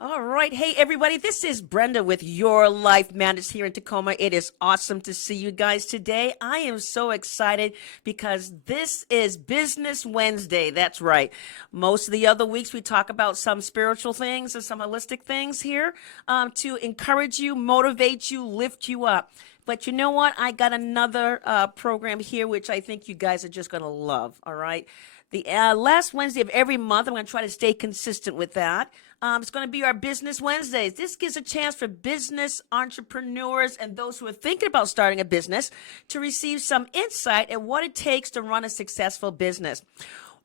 All right. Hey, everybody. This is Brenda with Your Life Matters here in Tacoma. It is awesome to see you guys today. I am so excited because this is Business Wednesday. That's right. Most of the other weeks, we talk about some spiritual things and some holistic things here to encourage you, motivate you, lift you up. But you know what? I got another program here, which I think you guys are just going to love. All right. The last Wednesday of every month, I'm going to try to stay consistent with that. It's going to be our Business Wednesdays. This gives a chance for business entrepreneurs and those who are thinking about starting a business to receive some insight at what it takes to run a successful business.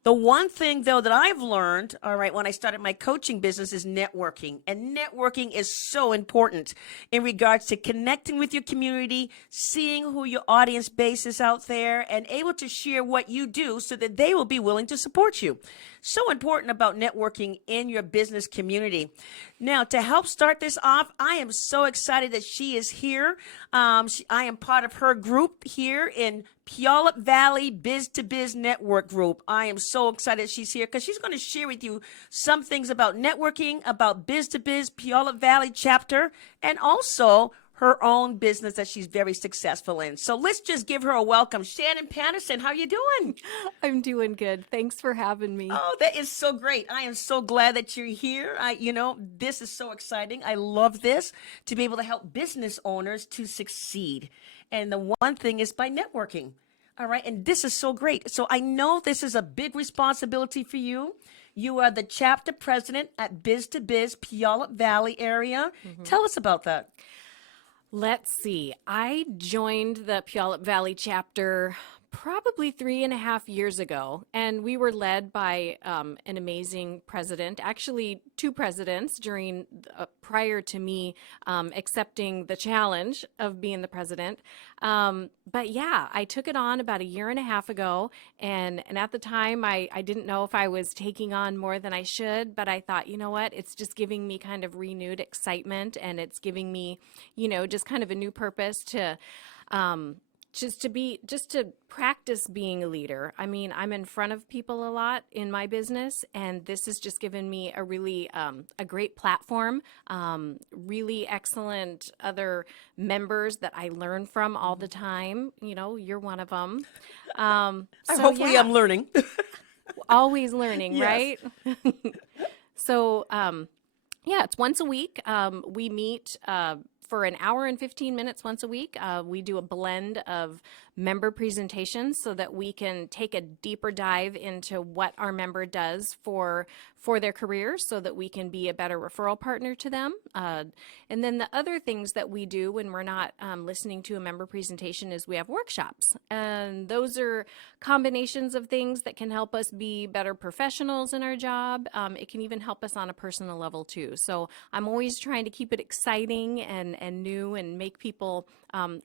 The one thing, though, that I've learned, all right, when I started my coaching business is networking. And networking is so important in regards to connecting with your community, seeing who your audience base is out there, and able to share what you do so that they will be willing to support you. So important about networking in your business community. Now, to help start this off, I am so excited that she is here. I am part of her group here in Puyallup Valley Biz to Biz Network Group. I am so excited she's here because she's going to share with you some things about networking, about Biz to Biz Puyallup Valley chapter, and also her own business that she's very successful in. So let's just give her a welcome. Shannon Patterson, how you doing? I'm doing good. Thanks for having me. Oh, that is so great. I am so glad that you're here. This is so exciting. I love this to be able to help business owners to succeed. And the one thing is by networking. All right. And this is so great. So I know this is a big responsibility for you. You are the chapter president at Biz to Biz Puyallup Valley area. Tell us about that. Let's see. I joined the Puyallup Valley chapter probably 3.5 years ago, and we were led by an amazing president, actually two presidents during prior to me accepting the challenge of being the president. But yeah, I took it on about 1.5 years ago, and at the time I didn't know if I was taking on more than I should, but I thought, you know what, it's just giving me kind of renewed excitement, and it's giving me, just kind of a new purpose to just to practice being a leader. I mean, I'm in front of people a lot in my business, and this has just given me a really a great platform, really excellent other members that I learn from all the time. You're one of them. Hopefully, Yeah, I'm learning. always learning, Yes. right? So yeah, it's once a week. We meet for an hour and 15 minutes once a week. We do a blend of member presentations so that we can take a deeper dive into what our member does for their careers so that we can be a better referral partner to them. And then the other things that we do when we're not listening to a member presentation is we have workshops. And those are combinations of things that can help us be better professionals in our job. It can even help us on a personal level too. So I'm always trying to keep it exciting and new and make people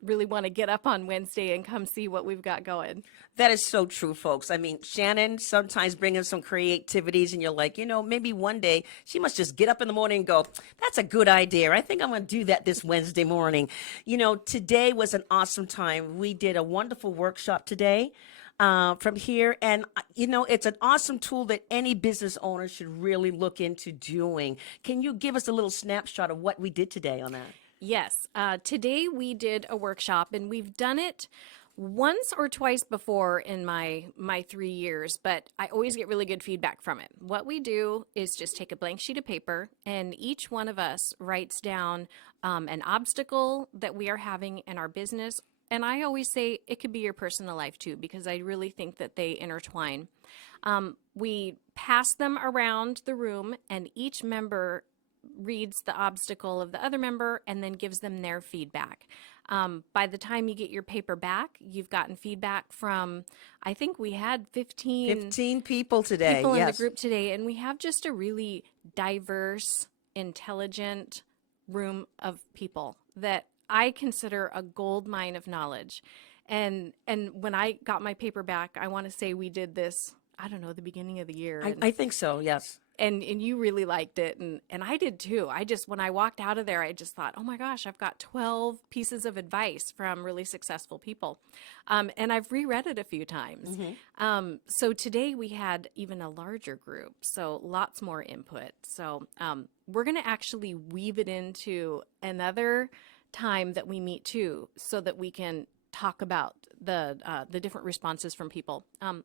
really want to get up on Wednesday and come see what we've got going. That is so true, folks. I mean, Shannon sometimes bringing some creativities, and you're like, maybe one day she must just get up in the morning and go, that's a good idea. I think I'm going to do that this Wednesday morning. Today was an awesome time. We did a wonderful workshop today from here. And, it's an awesome tool that any business owner should really look into doing. Can you give us a little snapshot of what we did today on that? Yes. Today we did a workshop, and we've done it once or twice before in my 3 years, but I always get really good feedback from it. What we do is just take a blank sheet of paper, and each one of us writes down an obstacle that we are having in our business. And I always say it could be your personal life too, because I really think that they intertwine. We pass them around the room, and each member reads the obstacle of the other member and then gives them their feedback. By the time you get your paper back, you've gotten feedback from, I think we had 15 people today. people in the Yes. group today, and we have just a really diverse, intelligent room of people that I consider a gold mine of knowledge. And when I got my paper back, I want to say we did this, I don't know, the beginning of the year. I think so. Yes. And you really liked it, and I did too. When I walked out of there, I just thought, oh my gosh, I've got 12 pieces of advice from really successful people. And I've reread it a few times. So today we had even a larger group, so lots more input. So we're going to actually weave it into another time that we meet too, so that we can talk about the different responses from people.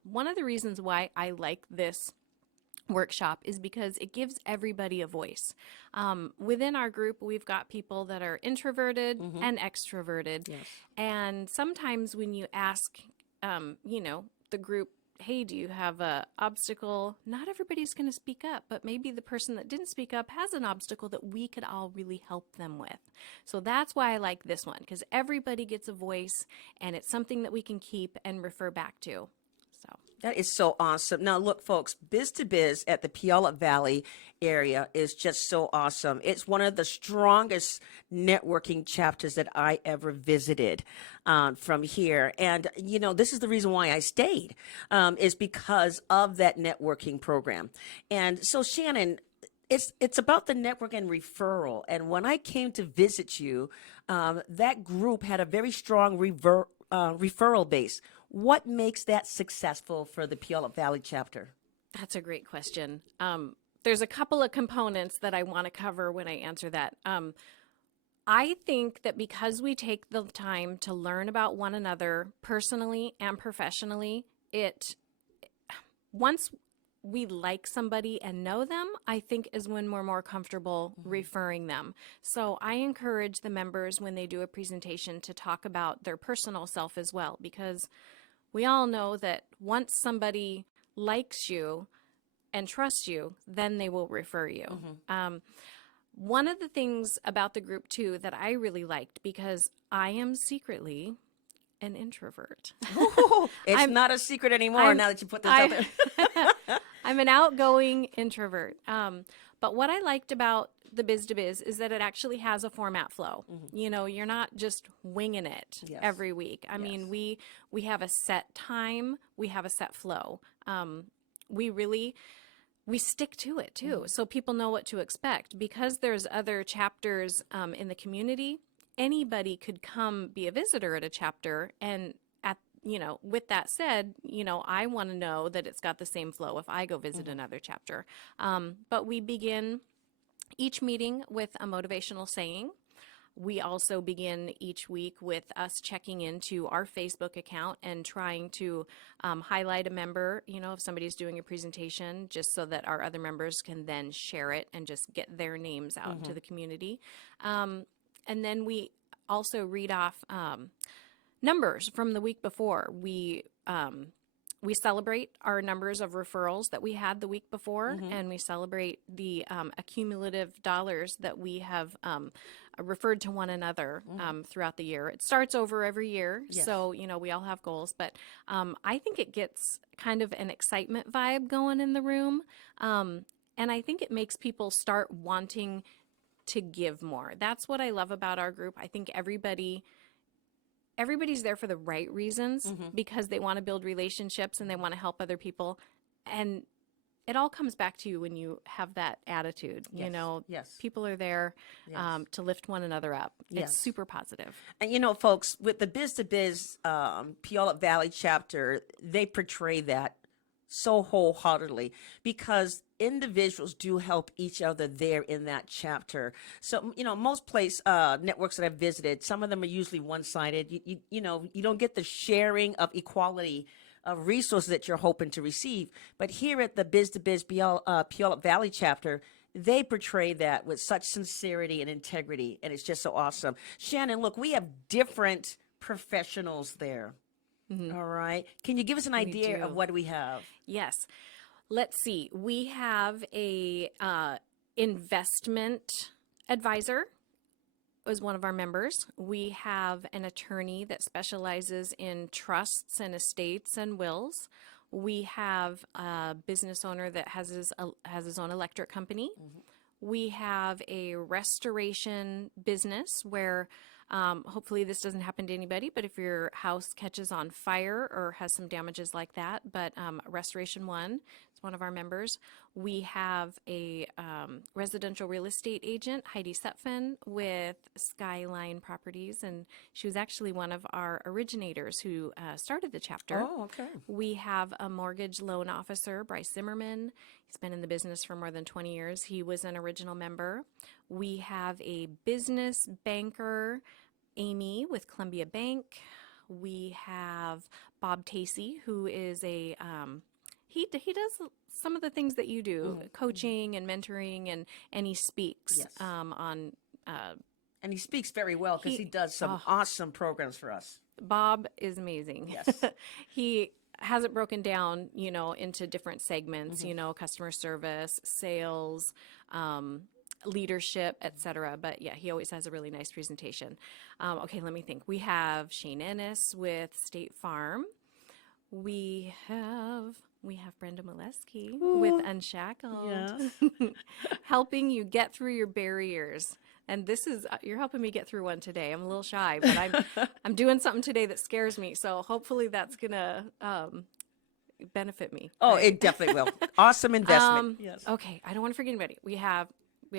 One of the reasons why I like this workshop is because it gives everybody a voice. Within our group, we've got people that are introverted and extroverted. Yes. And sometimes when you ask, the group, hey, do you have a obstacle? Not everybody's going to speak up, but maybe the person that didn't speak up has an obstacle that we could all really help them with. So that's why I like this one, because everybody gets a voice and it's something that we can keep and refer back to. So That is so awesome. Now, look, folks, Biz to Biz at the Puyallup Valley area is just so awesome. It's one of the strongest networking chapters that I ever visited from here. And, this is the reason why I stayed, is because of that networking program. And so, Shannon, it's about the network and referral. And when I came to visit you, that group had a very strong referral base. What makes that successful for the Puyallup Valley chapter? that's a great question. There's a couple of components that I want to cover when I answer that. I think that because we take the time to learn about one another personally and professionally, once we like somebody and know them, I think is when we're more comfortable referring them. So I encourage the members when they do a presentation to talk about their personal self as well, because we all know that once somebody likes you and trusts you, then they will refer you. One of the things about the group too that I really liked, because I am secretly an introvert. It's not a secret anymore now that you put this out there. I'm an outgoing introvert. But what I liked about the Biz to Biz is that it actually has a format flow. You're not just winging it every week. I mean, we have a set time, we have a set flow. We stick to it too, so people know what to expect. Because there's other chapters in the community, anybody could come be a visitor at a chapter, and with that said, I want to know that it's got the same flow if I go visit another chapter. But we begin each meeting with a motivational saying. We also begin each week with us checking into our Facebook account and trying to highlight a member, if somebody's doing a presentation, just so that our other members can then share it and just get their names out to the community. And then we also read off numbers from the week before. We celebrate our numbers of referrals that we had the week before, and we celebrate the accumulative dollars that we have referred to one another throughout the year. It starts over every year, so we all have goals, but I think it gets kind of an excitement vibe going in the room, and I think it makes people start wanting to give more. That's what I love about our group. I think everybody's there for the right reasons, because they want to build relationships and they want to help other people. And it all comes back to you when you have that attitude. People are there to lift one another up. It's super positive. And folks, with the Biz to Biz Puyallup Valley chapter, they portray that so wholeheartedly, because individuals do help each other there in that chapter. So, most networks that I've visited, some of them are usually one-sided. You don't get the sharing of equality of resources that you're hoping to receive. But here at the Biz to Biz Puyallup Valley chapter, they portray that with such sincerity and integrity, and it's just so awesome. Shannon, look, we have different professionals there. All right. Can you give us an idea of what we have? Yes. Let's see. We have a investment advisor as one of our members. We have an attorney that specializes in trusts and estates and wills. We have a business owner that has his own electric company. We have a restoration business where hopefully this doesn't happen to anybody, but if your house catches on fire or has some damages like that, but Restoration One is one of our members. We have a residential real estate agent, Heidi Setfen, with Skyline Properties, and she was actually one of our originators who started the chapter. Oh, okay. We have a mortgage loan officer, Bryce Zimmerman. He's been in the business for more than 20 years. He was an original member. We have a business banker, Amy with Columbia Bank. We have Bob Tacey, who is a he does some of the things that you do, coaching and mentoring, and he speaks Yes. on. And he speaks very well because he does some awesome programs for us. Bob is amazing. Yes. He has it broken down, into different segments, customer service, sales, leadership, etc. But yeah, he always has a really nice presentation. Okay, let me think. We have Shane Ennis with State Farm. We have Brenda Milewski with Unshackled, Yes. helping you get through your barriers. And this is you're helping me get through one today. I'm a little shy, but I'm doing something today that scares me. So hopefully that's gonna benefit me. Oh, right? it definitely will. Awesome investment. Yes. Okay, I don't want to forget anybody. We have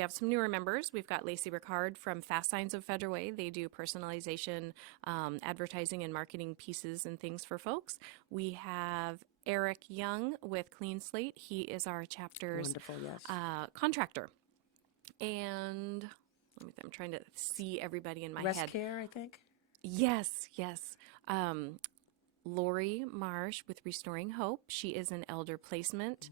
some newer members. We've got Lacey Ricard from Fast Signs of Federal Way. They do personalization, advertising, and marketing pieces and things for folks. We have Eric Young with Clean Slate. He is our chapter's Wonderful, yes. contractor. And I'm trying to see everybody in my Rest head. Care, I think. Yes. Lori Marsh with Restoring Hope. She is an elder placement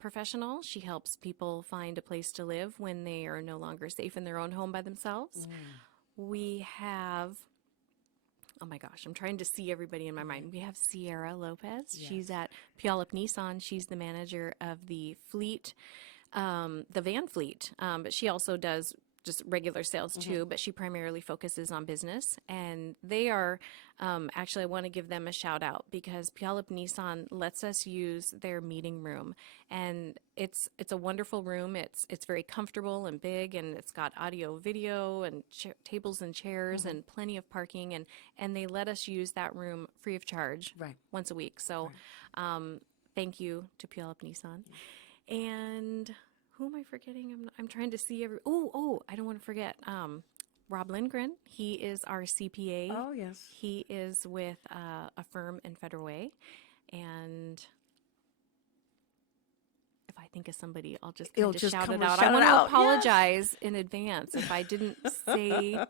professional. She helps people find a place to live when they are no longer safe in their own home by themselves. We have, oh my gosh, I'm trying to see everybody in my mind. We have Sierra Lopez. Yes. She's at Puyallup Nissan. She's the manager of the fleet, the van fleet, but she also does just regular sales too, but she primarily focuses on business. And they are, actually, I want to give them a shout out because Puyallup Nissan lets us use their meeting room. And it's a wonderful room. It's very comfortable and big, and it's got audio, video, and tables and chairs and plenty of parking. And they let us use that room free of charge once a week. So thank you to Puyallup Nissan. And who am I forgetting? I'm trying to see every. Oh! I don't want to forget. Rob Lindgren. He is our CPA. Oh, yes. He is with a firm in Federal Way, and if I think of somebody, I'll just kind of shout it out. I want to apologize in advance if I didn't say.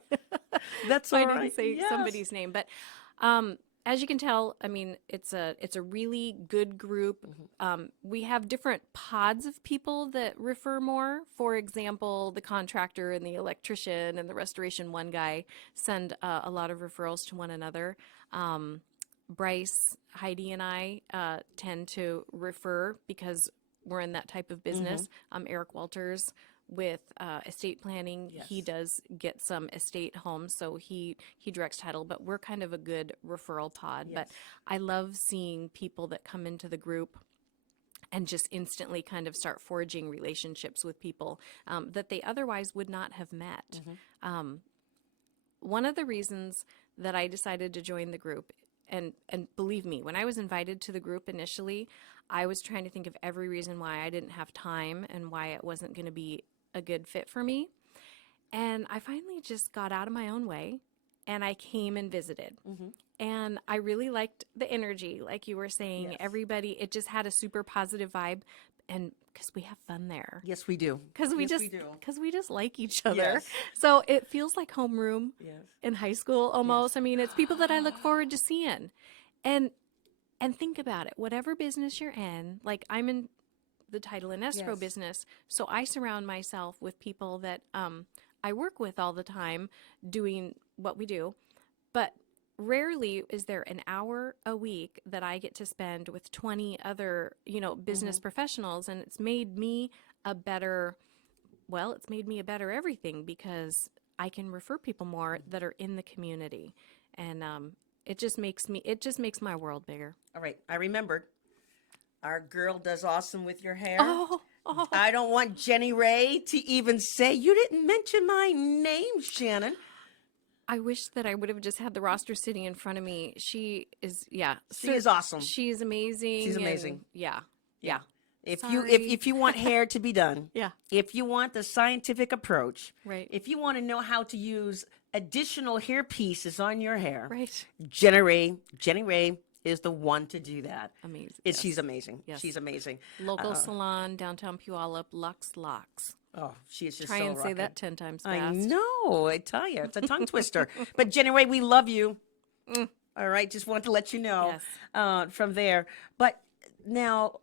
That's all right. I didn't say somebody's name, but. As you can tell, I mean, it's a really good group. We have different pods of people that refer more. For example, the contractor and the electrician and the Restoration One guy send a lot of referrals to one another. Bryce, Heidi, and I tend to refer because we're in that type of business. Eric Walters with estate planning. He does get some estate homes, so he directs title, but we're kind of a good referral pod. But I love seeing people that come into the group and just instantly kind of start forging relationships with people that they otherwise would not have met. One of the reasons that I decided to join the group, and believe me, when I was invited to the group initially, I was trying to think of every reason why I didn't have time and why it wasn't going to be a good fit for me. And I finally just got out of my own way and I came and visited. And I really liked the energy, like you were saying. Everybody, it just had a super positive vibe, and because we have fun there. Yes, we do. Because we just like each other. Yes. So it feels like homeroom in high school almost. I mean, it's people that I look forward to seeing. And think about it. Whatever business you're in, like I'm in the title and escrow business, so I surround myself with people that I work with all the time doing what we do. But rarely is there an hour a week that I get to spend with 20 other, business professionals, and it's made me a better everything because I can refer people more that are in the community. And it just makes my world bigger. All right, I remembered. Our girl does awesome with your hair. Oh. I don't want Jenny Ray to even say, you didn't mention my name, Shannon. I wish that I would have just had the roster sitting in front of me. She is, She is awesome. She's amazing. She's amazing. Yeah. Sorry. If you want hair to be done, Yeah. if you want the scientific approach, Right. if you want to know how to use additional hair pieces on your hair, Right. Jenny Ray is the one to do that. Amazing. She's amazing. Yes. She's amazing. Local salon, downtown Puyallup, Lux Locks. Oh, she is just Try so and say rocking. that 10 times I fast. know. I tell you, it's a tongue twister. But Jenny Ray, we love you. All right, just want to let you know Yes. from there. But now,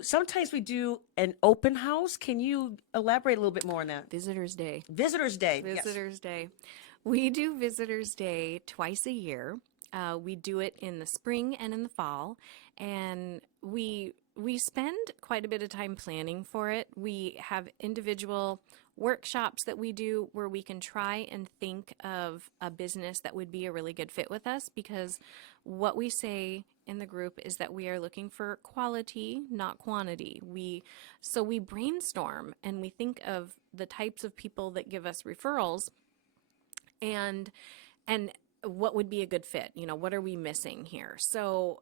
sometimes we do an open house. Can you elaborate a little bit more on that? Visitors Day. Visitors Day. Yes. Visitors Day. We do Visitors Day twice a year. We do it in the spring and in the fall, and we spend quite a bit of time planning for it. We have individual workshops that we do where we can try and think of a business that would be a really good fit with us, because what we say in the group is that we are looking for quality, not quantity. So we brainstorm and we think of the types of people that give us referrals, and what would be a good fit. What are we missing here? So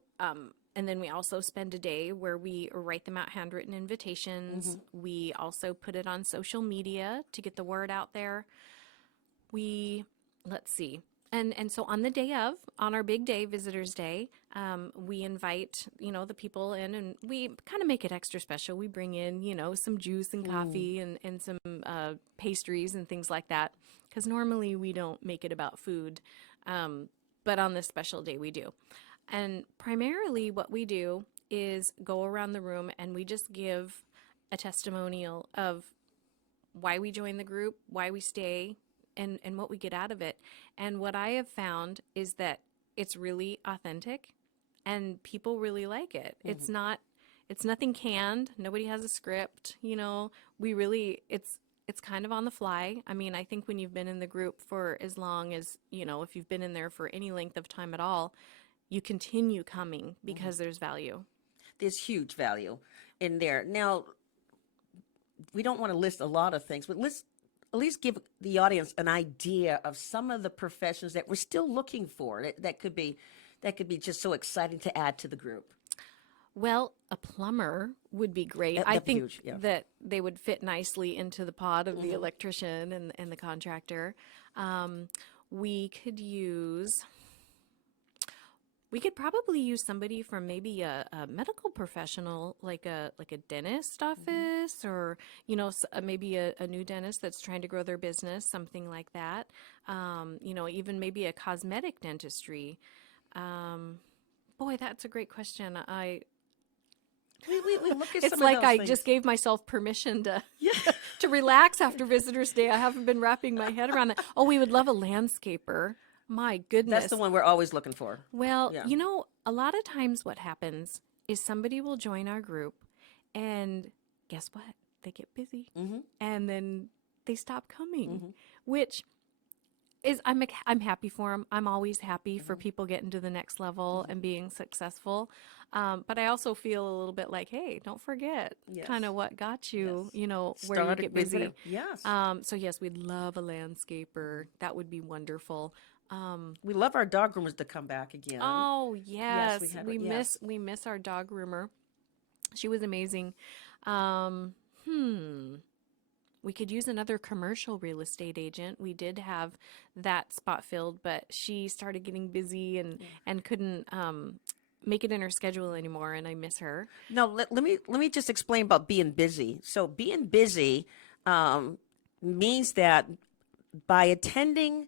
and then we also spend a day where we write them out handwritten invitations. We also put it on social media to get the word out there. Let's see. And so on the day of, on our big day, Visitors Day, we invite, the people in, and we kind of make it extra special. We bring in, some juice and coffee and some pastries and things like that, because normally we don't make it about food. But on this special day, we do. And primarily what we do is go around the room and we just give a testimonial of why we join the group, why we stay, and what we get out of it. And what I have found is that it's really authentic and people really like it. It's nothing canned. Nobody has a script, it's kind of on the fly. I mean, I think when you've been in the group for as long as, if you've been in there for any length of time at all, you continue coming because there's value. There's huge value in there. Now, we don't want to list a lot of things, but let's at least give the audience an idea of some of the professions that we're still looking for that could be just so exciting to add to the group. Well, a plumber would be great. I That'd be think huge, yeah. that they would fit nicely into the pod of the electrician and the contractor. We could probably use somebody from maybe a medical professional, like a dentist office, or maybe a new dentist that's trying to grow their business, something like that. Even maybe a cosmetic dentistry. Boy, that's a great question. We look at It's some like of those I things. just gave myself permission to to relax after Visitors Day. I haven't been wrapping my head around that. Oh, we would love a landscaper. My goodness. That's the one we're always looking for. Well, Yeah. a lot of times what happens is somebody will join our group, and guess what? They get busy, and then they stop coming, which is I'm happy for them. I'm always happy for people getting to the next level and being successful. But I also feel a little bit like, hey, don't forget kind of what got you, where you Started get with busy. it. Yes. So yes, we'd love a landscaper. That would be wonderful. We love our dog groomers to come back again. Oh yes, we had we her, yes. miss our dog groomer. She was amazing. We could use another commercial real estate agent. We did have that spot filled, but she started getting busy and couldn't make it in her schedule anymore, and I miss her. No, let me just explain about being busy. So being busy means that by attending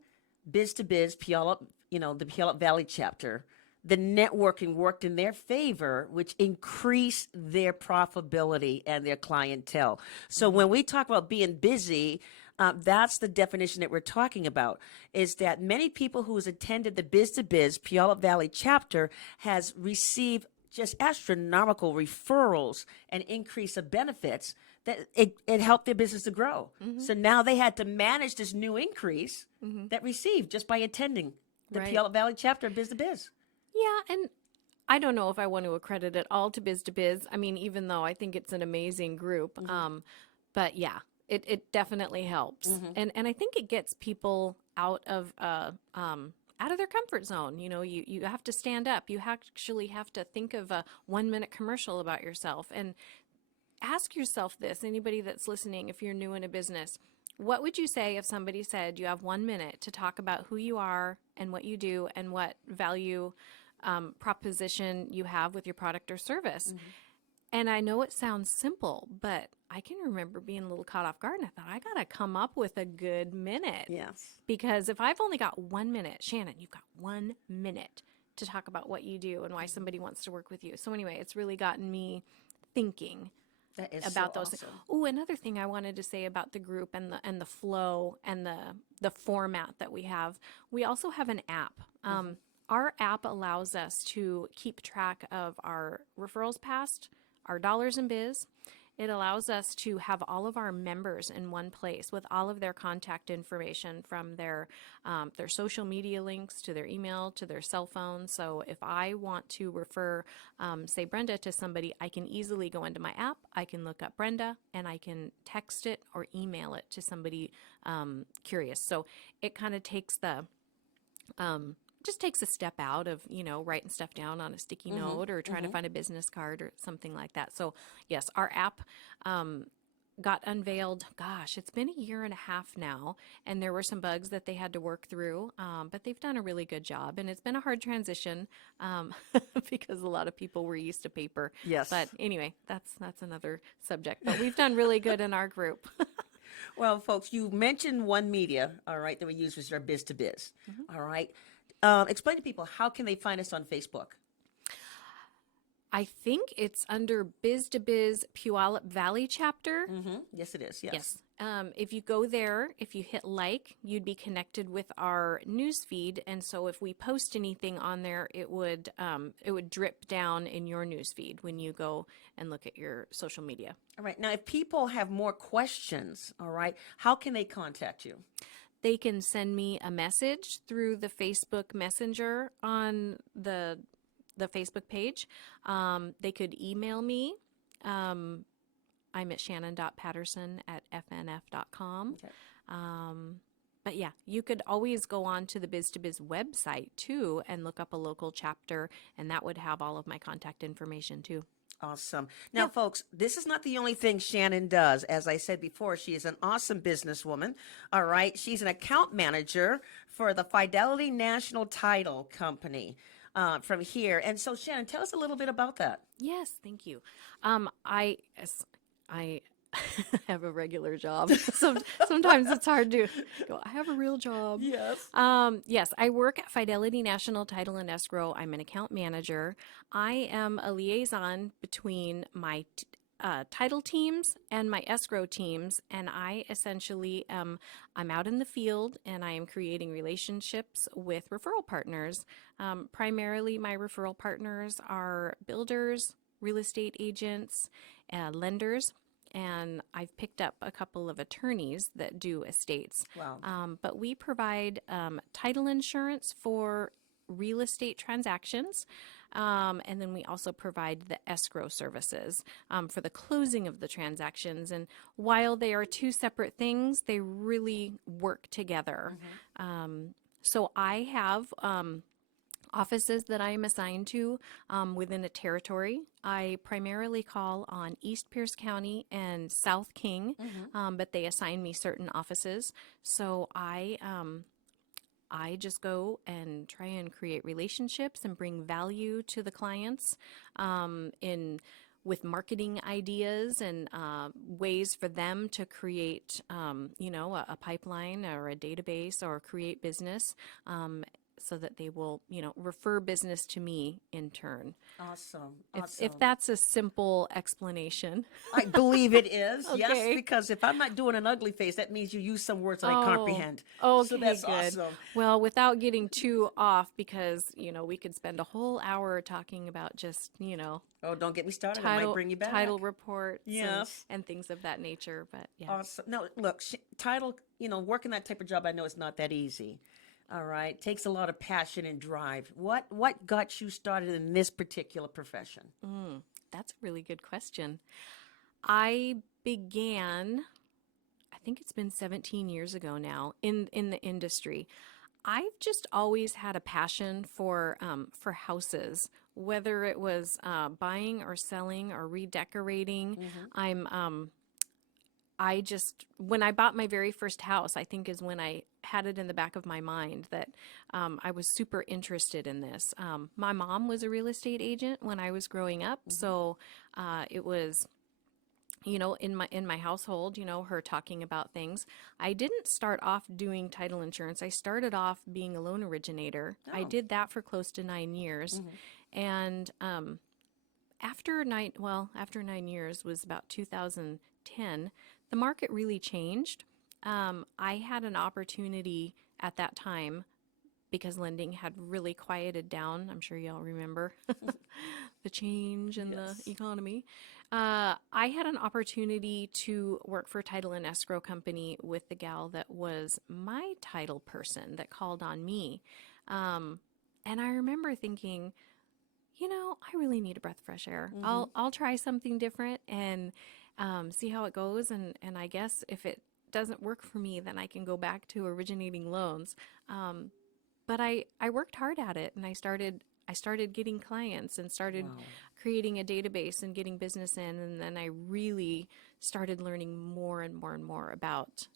Biz to Biz Puyallup, the Puyallup Valley chapter, the networking worked in their favor, which increased their profitability and their clientele. So when we talk about being busy, that's the definition that we're talking about, is that many people who has attended the Biz to Biz Puyallup Valley chapter has received just astronomical referrals and increase of benefits that it helped their business to grow. So now they had to manage this new increase that received just by attending the Right. Puyallup Valley chapter of Biz to Biz. Yeah, and I don't know if I want to accredit it all to Biz. I mean, even though I think it's an amazing group, but yeah, it definitely helps, and I think it gets people out of their comfort zone. You have to stand up. You actually have to think of a 1-minute commercial about yourself, and ask yourself this, anybody that's listening, if you're new in a business, what would you say if somebody said you have 1 minute to talk about who you are and what you do and what value proposition you have with your product or service? And I know it sounds simple, but I can remember being a little caught off guard, and I thought, I got to come up with a good minute. Yes. Because if I've only got 1 minute, Shannon, you've got 1 minute to talk about what you do and why somebody wants to work with you. So anyway, it's really gotten me thinking That is about so those awesome. things. Oh, another thing I wanted to say about the group and the flow and the format that we have. We also have an app. Our app allows us to keep track of our referrals past, our dollars in biz. It allows us to have all of our members in one place with all of their contact information, from their social media links to their email to their cell phone. So if I want to refer, say, Brenda to somebody, I can easily go into my app, I can look up Brenda, and I can text it or email it to somebody curious. So it kind of takes the just takes a step out of, writing stuff down on a sticky note or trying to find a business card or something like that. So yes, our app got unveiled, gosh, it's been a year and a half now, and there were some bugs that they had to work through, but they've done a really good job, and it's been a hard transition because a lot of people were used to paper. Yes. But anyway, that's another subject, but we've done really good in our group. Well, folks, you mentioned one media, all right, that we use was our biz to biz. All right. Explain to people, how can they find us on Facebook? I think it's under Biz to Biz Puyallup Valley chapter. Yes, it is. Yes. Yes. If you go there, if you hit like, you'd be connected with our news feed, and so if we post anything on there, it would drip down in your news feed when you go and look at your social media. All right. Now, if people have more questions, all right, how can they contact you? They can send me a message through the Facebook Messenger on the Facebook page. They could email me. I'm at shannon.patterson@fnf.com. Okay. But yeah, you could always go on to the Biz to Biz website too and look up a local chapter, and that would have all of my contact information too. Awesome. Now, folks, this is not the only thing Shannon does. As I said before, she is an awesome businesswoman. All right. She's an account manager for the Fidelity National Title Company from here. And so, Shannon, tell us a little bit about that. Yes, thank you. I have a regular job. Sometimes it's hard to go, I have a real job. Yes. Yes, I work at Fidelity National Title and Escrow. I'm an account manager. I am a liaison between my title teams and my escrow teams, and I essentially I'm out in the field and I am creating relationships with referral partners. Primarily, my referral partners are builders, real estate agents, lenders. And I've picked up a couple of attorneys that do estates. Wow. But we provide title insurance for real estate transactions. And then we also provide the escrow services for the closing of the transactions. And while they are two separate things, they really work together. So I have offices that I am assigned to within a territory. I primarily call on East Pierce County and South King, but they assign me certain offices. So I just go and try and create relationships and bring value to the clients with marketing ideas and ways for them to create, a pipeline or a database or create business. So that they will, refer business to me in turn. Awesome. If that's a simple explanation. I believe it is. Okay. Yes, because if I'm not doing an ugly face, that means you use some words that I comprehend. Okay, so that's good. awesome. Well, without getting too off, because, we could spend a whole hour talking about just, Oh, don't get me started. I might bring you back. title reports Yes. and things of that nature. But yeah. Awesome. No, look, title, working that type of job, I know it's not that easy. All right. Takes a lot of passion and drive. What got you started in this particular profession? That's a really good question. I began, I think it's been 17 years ago now, in the industry. I've just always had a passion for houses, whether it was buying or selling or redecorating. I'm I just, when I bought my very first house, I think is when I had it in the back of my mind that I was super interested in this. My mom was a real estate agent when I was growing up, so it was, in my household, her talking about things. I didn't start off doing title insurance. I started off being a loan originator. I Oh. did that for close to 9 years, and after 9 years was about 2010, the market really changed. I had an opportunity at that time because lending had really quieted down. I'm sure y'all remember the change in the Yes. economy. I had an opportunity to work for a title and escrow company with the gal that was my title person that called on me. And I remember thinking, I really need a breath of fresh air. I'll try something different and see how it goes. And I guess if it doesn't work for me, then I can go back to originating loans. But I worked hard at it, and I started getting clients and started Wow. creating a database and getting business in, and then I really started learning more and more and more about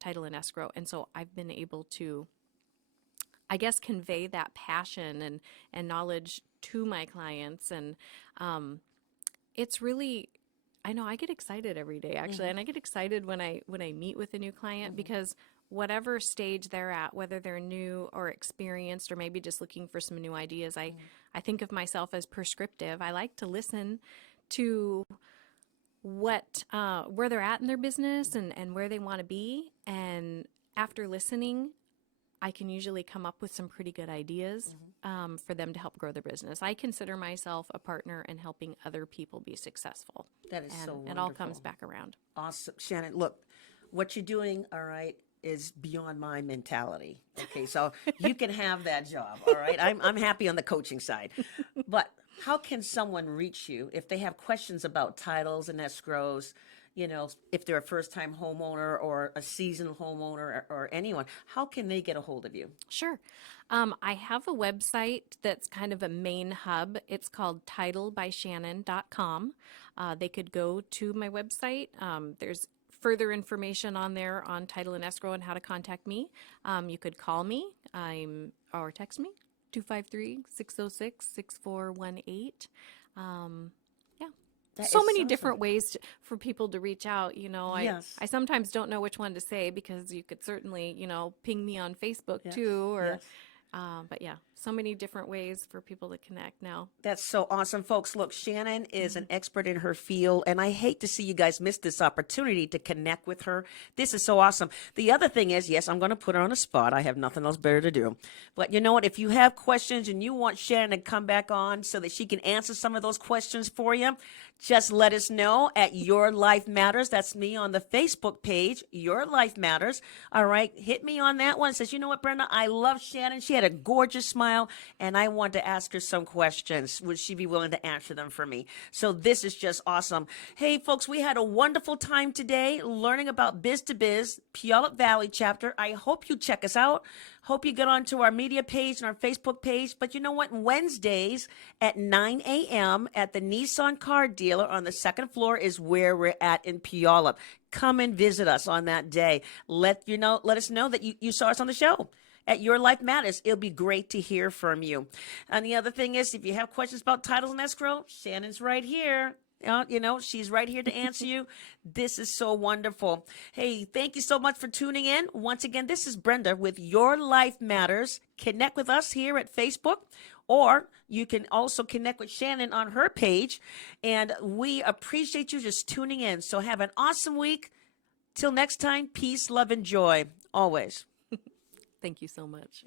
title and escrow. And so I've been able to, I guess, convey that passion and knowledge to my clients. And it's really, I know I get excited every day actually, and I get excited when I meet with a new client because whatever stage they're at, whether they're new or experienced or maybe just looking for some new ideas, I think of myself as prescriptive. I like to listen to what where they're at in their business and where they want to be. And after listening, I can usually come up with some pretty good ideas for them to help grow their business. I consider myself a partner in helping other people be successful. That is And so it all wonderful. comes back around. Awesome. Shannon, look, what you're doing, all right, is beyond my mentality. Okay, so you can have that job, all right? I'm happy on the coaching side. But how can someone reach you if they have questions about titles and escrows? If they're a first time homeowner or a seasoned homeowner or anyone, how can they get a hold of you? Sure. I have a website that's kind of a main hub. It's called titlebyshannon.com. They could go to my website. There's further information on there on title and escrow and how to contact me. You could call me or text me, 253-606-6418. Yeah. That So is many awesome. different ways for people to reach out. Yes. I sometimes don't know which one to say because you could certainly, ping me on Facebook Yes. too, or, Yes. but yeah, so many different ways for people to connect now. That's so awesome, folks. Look, Shannon is an expert in her field, and I hate to see you guys miss this opportunity to connect with her. This is so awesome. The other thing is, yes, I'm going to put her on the spot. I have nothing else better to do. But you know what? If you have questions and you want Shannon to come back on so that she can answer some of those questions for you, just let us know at Your Life Matters. That's me on the Facebook page, Your Life Matters. All right, hit me on that one. It says, you know what, Brenda? I love Shannon. She had a gorgeous smile, and I want to ask her some questions. Would she be willing to answer them for me? So this is just awesome. Hey, folks, we had a wonderful time today learning about Biz to Biz, Puyallup Valley chapter. I hope you check us out. Hope you get onto our media page and our Facebook page. But you know what? Wednesdays at 9 a.m. at the Nissan car dealer on the second floor is where we're at in Puyallup. Come and visit us on that day. Let us know that you saw us on the show at Your Life Matters. It'll be great to hear from you. And the other thing is, if you have questions about titles and escrow, Shannon's right here. She's right here to answer you. This is so wonderful. Hey, thank you so much for tuning in. Once again, this is Brenda with Your Life Matters. Connect with us here at Facebook, or you can also connect with Shannon on her page. And we appreciate you just tuning in. So have an awesome week. Till next time, peace, love, and joy. Always. Thank you so much.